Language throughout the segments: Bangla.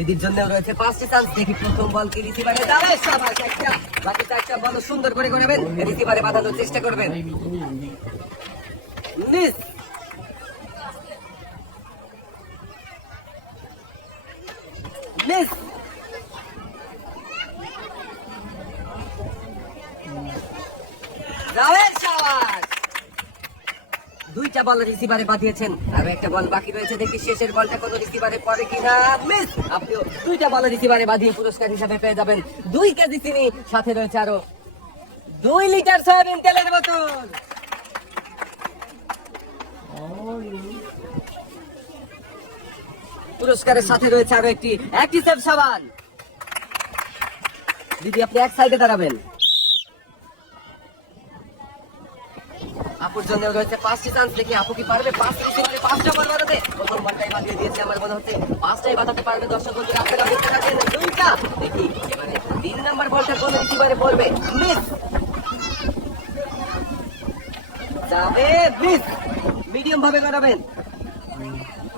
দিদির জন্য রয়েছে পাঁচটি চান্স দেখি প্রথম বল কি রিসিভারে যাবে সবাই একটা। বাকি চারটা বল সুন্দর করে করাবেন রিসিভারে বাঁধানোর চেষ্টা করবেন। মিস দুইটা বল রিসিভারে বাঁধিয়েছেন। আর একটা বল বাকি রয়েছে। দেখি শেষের বলটা কোন রিসিভারে পড়ে কিনা। মিস! আপনিও দুইটা বল রিসিভারে বাঁধিয়ে পুরস্কার হিসাবে পেয়ে যাবেন। দুই কেজি চিনি, সাথে রয়েছে আরও দুই লিটার সয়াবিন তেলের বোতল। পুরস্কারের সাথে রয়েছে আরও একটি। অ্যাক্টিসেভ সাবান। দিদি, আপনি এক সাইডে দাঁড়াবেন। আপুর জন্য রয়েছে পাঁচটি চান্স দেখি আপু কি পারবে? পাঁচটি পাঁচটা বল বাঁধাতে। প্রথম বলটাই বাঁধিয়ে দিয়েছে, আমার মনে হচ্ছে পাঁচটাই বাঁধাতে পারবে দর্শক দুইটা। দেখি, এবারে তিন বলটা কোন রিসিভারে পড়বে? মিস যাবে মিস মিডিয়াম ভাবে করাবেন।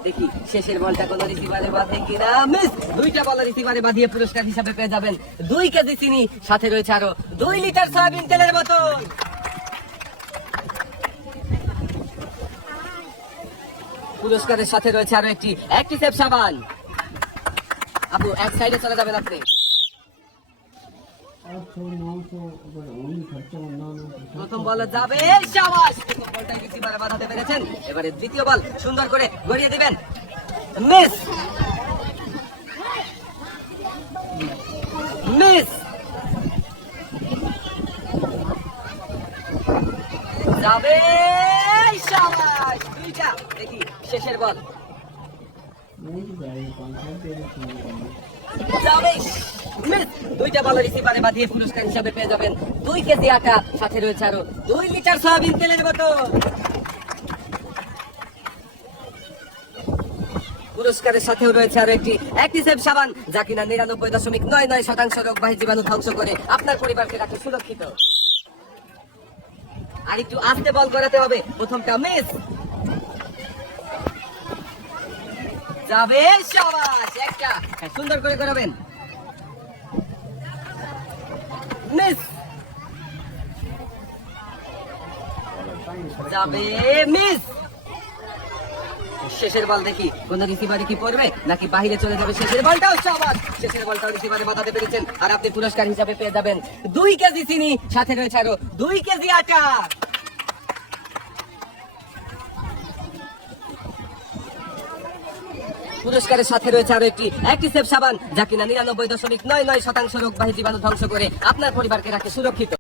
দেখি, শেষের বলটা কোন রিসিভারে বাঁধে কিনা? মিস দুইটা বল রিসিভারে বাঁধিয়ে পুরস্কার হিসাবে পেয়ে যাবেন। দুই কেজি চিনি, সাথে রয়েছে আরও দুই লিটার সয়াবিন তেলের বোতল। পুরস্কারের সাথে রয়েছে আরও একটি অ্যাক্টিসেভ সাবান। আপু, এক সাইডে চলে যাবেন আপনি। প্রথম সুন্দর করে গড়িয়ে দিবেন মিস। মিস। শেষের বল। দুইটা বাঁধিয়ে পুরস্কার হিসাবে পেয়ে যাবেন। দুই কেজি আটা, সাথে রয়েছে আরও দুই লিটার সয়াবিন তেলের পুরস্কারের সাথেও রয়েছে আরও একটি অ্যাক্টিসেভ সাবান, যা কিনা নিরানব্বই দশমিক নয় নয় শতাংশ রোগবাহী জীবাণু ধ্বংস করে আপনার পরিবারকে রাখে সুরক্ষিত। আর একটু আস্তে বল করাতে হবে। প্রথমটা, মিস যাবে একটা। সুন্দর করে করাবেন। মিস। যাবে মিস। শেষের বল দেখি। কোন রিসিভারে কি পড়বে, নাকি বাহিরে চলে যাবে শেষের বলটাও সাবাস। শেষের বলটাও রিসিভারে বাঁধাতে পেরেছেন, আর আপনি পুরস্কার হিসাবে পেয়ে যাবেন। দুই কেজি চিনি, সাথে রয়েছে আরও দুই কেজি আটা। পুরস্কারের সাথে রয়েছে আরও একটি অ্যাক্টিসেভ সাবান, যা কিনা নিরানব্বই দশমিক নয় নয় শতাংশ রোগবাহী জীবাণু ধ্বংস করে আপনার পরিবারকে রাখে সুরক্ষিত।